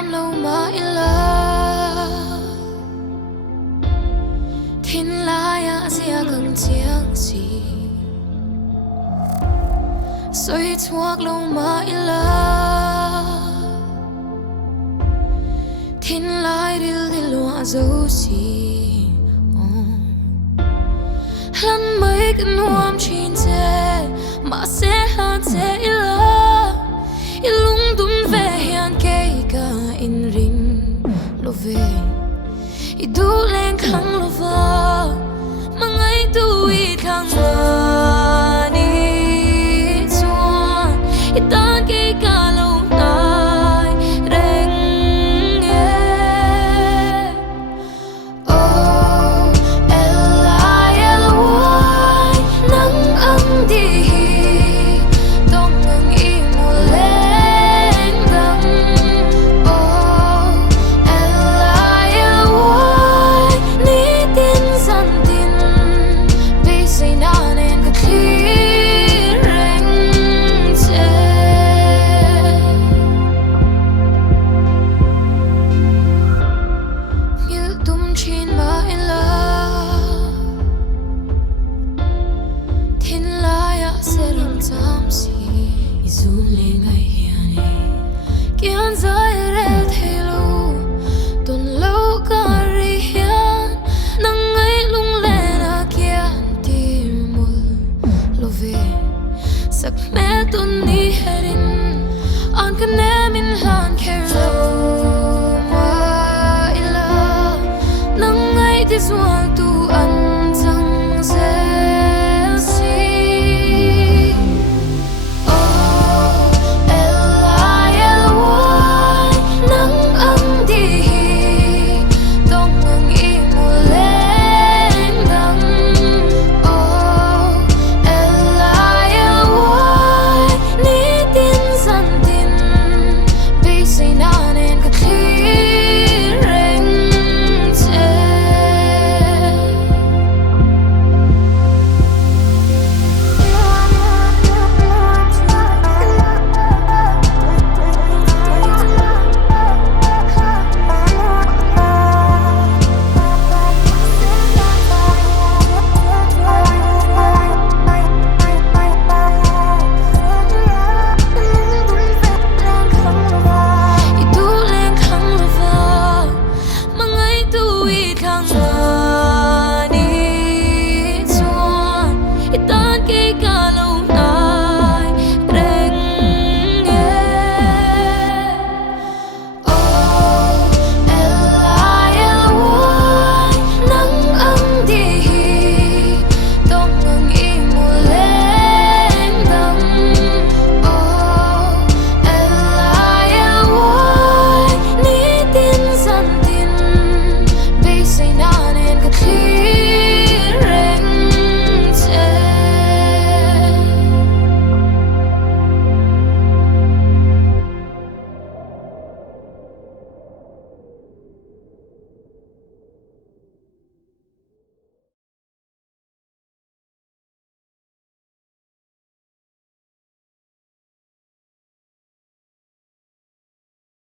nuam lo ma ila thin la ya zia gang chiang si soi chuak lo ma ila thin lai ril dil wa zo si lan mai kan nuam chin che ma se han che ila ilung dum ve hian ke ka in ring lo ve I du leng khang lo va mangai tu I khang ma ni chuan I tan ke ka lo nai reng e oh L-I-L-Y nang ang di dong nang I mo leng dang oh L-I-L-Y ni tin san tin bi say na nen ka clear reng che ngil tum chin ma in la thin la ya se ram tam si I zoom le ngai hian e kian zai rel thelo ton lo ka ri hian nang ngai lung le na kian tir mul lo ve sak me tun ni herin an kan em in han ker lo ma ila nang ngai this one